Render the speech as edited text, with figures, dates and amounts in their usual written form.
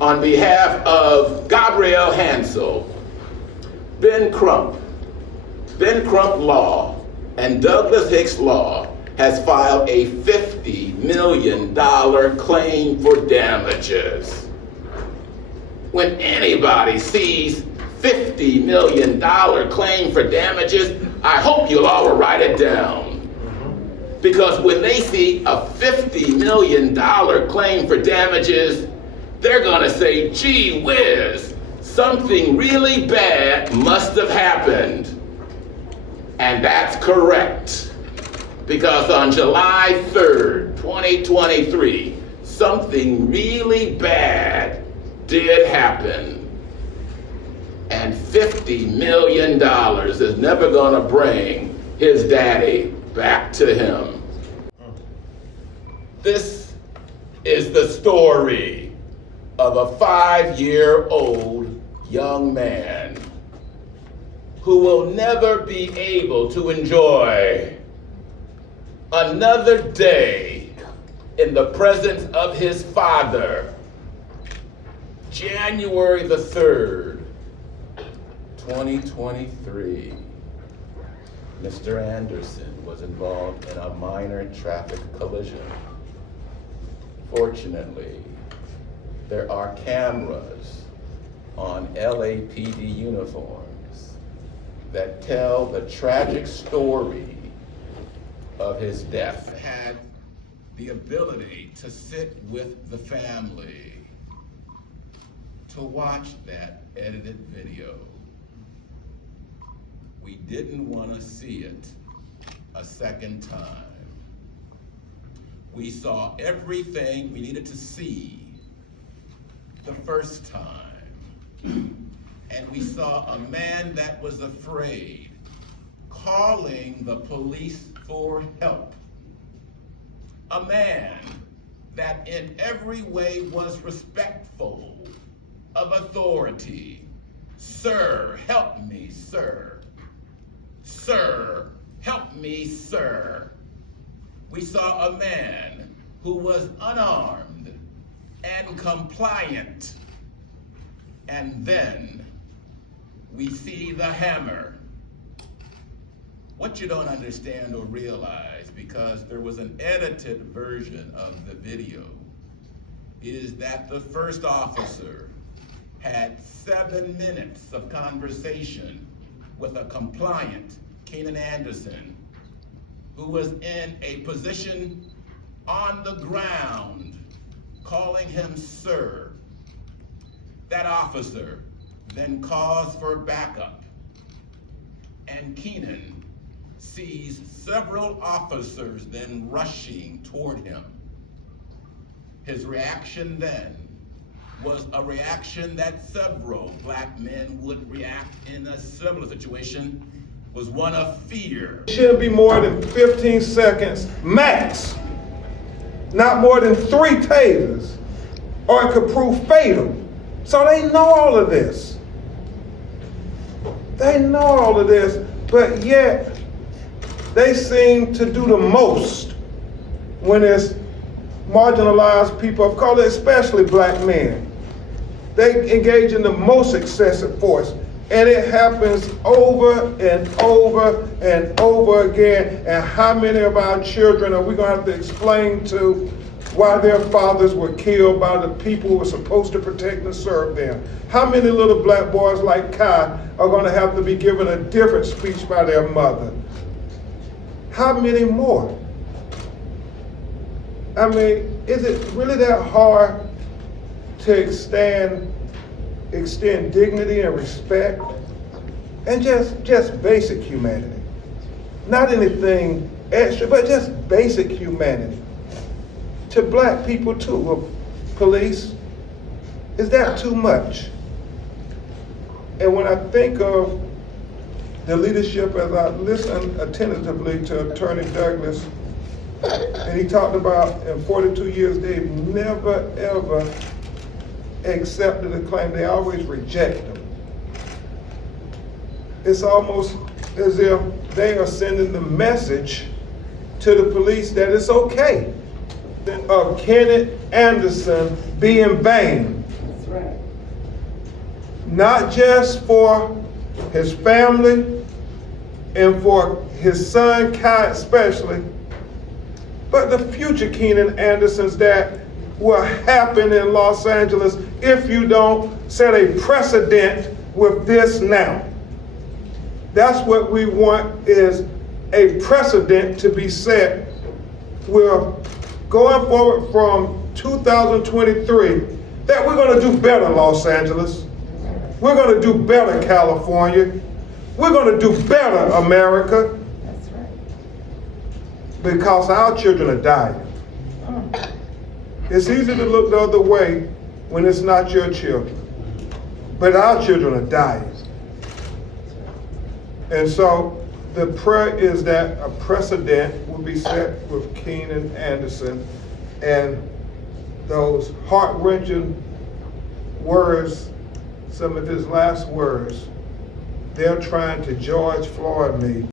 on behalf of Gabrielle Hansel, Ben Crump Law, and Douglas Hicks Law has filed a $50 million claim for damages. When anybody sees $50 million claim for damages, I hope you'll all write it down. Because when they see a $50 million claim for damages, they're gonna say, gee whiz, something really bad must have happened. And that's correct. Because on July 3rd, 2023, something really bad did happen. And $50 million is never gonna bring his daddy back to him. This is the story of a 5-year-old young man who will never be able to enjoy another day in the presence of his father. January the 3rd, 2023. Mr. Anderson was involved in a minor traffic collision. Fortunately, there are cameras on LAPD uniforms that tell the tragic story of his death. I had the ability to sit with the family to watch that edited video. We didn't want to see it a second time. We saw everything we needed to see the first time. And we saw a man that was afraid, calling the police for help. A man that in every way was respectful of authority. Sir, help me, sir. Sir, help me, sir. We saw a man who was unarmed and compliant. And then we see the hammer. What you don't understand or realize, because there was an edited version of the video, is that the first officer had 7 minutes of conversation with a compliant, Keenan Anderson, who was in a position on the ground, calling him sir. That officer then calls for backup, and Keenan sees several officers then rushing toward him. His reaction then was a reaction that several black men would react in a similar situation, was one of fear. It shouldn't be more than 15 seconds max, not more than 3 tasers, or it could prove fatal. So they know all of this. They know all of this, but yet they seem to do the most when it's marginalized people of color, especially black men. They engage in the most excessive force, and it happens over and over and over again. And how many of our children are we gonna have to explain to why their fathers were killed by the people who were supposed to protect and serve them? How many little black boys like Kai are gonna have to be given a different speech by their mother? How many more? I mean, is it really that hard to extend dignity and respect and just basic humanity? Not anything extra, but just basic humanity to black people too. Police, is that too much? And when I think of the leadership, as I listened attentively to Attorney Douglas, and he talked about in 42 years they've never ever accepted a claim, they always reject them. It's almost as if they are sending the message to the police that it's okay of Keenan Anderson be in vain. right. Not just for his family and for his son Kai especially, but the future Keenan Andersons that will happen in Los Angeles if you don't set a precedent with this now. That's what we want, is a precedent to be set. We're going forward from 2023 that we're going to do better, Los Angeles. We're going to do better, California. We're going to do better, America. That's right. Because our children are dying. It's easy to look the other way when it's not your children. But our children are dying. And so the prayer is that a precedent will be set with Keenan Anderson, and those heart-wrenching words, some of his last words, they're trying to George Floyd me.